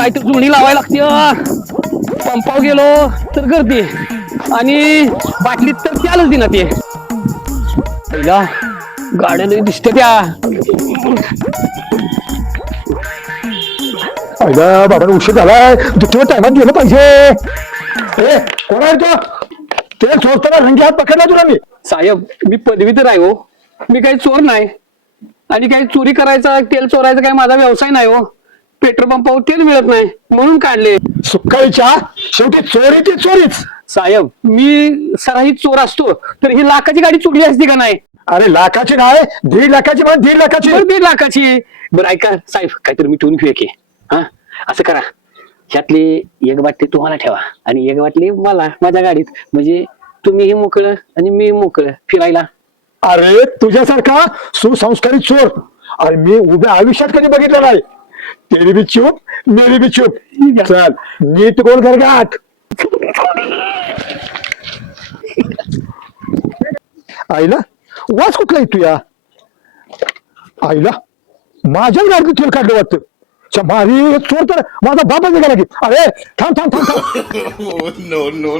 काय तर जुळणी लावायला लागते. पंपावर गेलो तर गर्दी आणि बाटलीत तर त्यालाच दिना ते पहिला गाड्या नाही दिसते त्या. पहिला बाबा उशीर झालाय दुसऱ्या टायमात गेलं पाहिजे. कोण आहे तो? ते सोडताना रंगी हात पकडला तुला मी. साहेब मी पदवी तर आहे हो, मी काही चोर नाही आणि काही चोरी करायचा तेल चोरायचा काही माझा व्यवसाय नाही हो. पेट्रोल पंपावर तेल मिळत नाही म्हणून काढले. सुकाळीच्या शेवटी चोरी ती चोरीच. साहेब मी सराही चोर असतो तर ही लाखाची गाडी चुकली असती का नाही? अरे लाखाची नाही 1.5 लाखाची म्हण 1.5 लाखाची. बरं 1.5 लाखाची. बरं ऐका साहेब काहीतरी मी ठेवून घेऊ की. हा असं करा, ह्यातली एक बाटली तुम्हाला ठेवा आणि एक बाटली मला माझ्या गाडीत, म्हणजे तुम्हीही मोकळं आणि मी मोकळं फिरायला. अरे तुझ्यासारखा सुसंस्कारी चोर अरे मी उभ्या आयुष्यात कधी बघितलं नाही. तेरी बी चूप मेरी बी चूप. चल नीट गोल घर गाठ. आईला वाच कुठला येतो या? आईला माझ्या गाडीत तेल काढलं वाटतं. मारी चोर तर माझा बाबा निघाला की. अरे थांब थांब थांब थांब. No, no.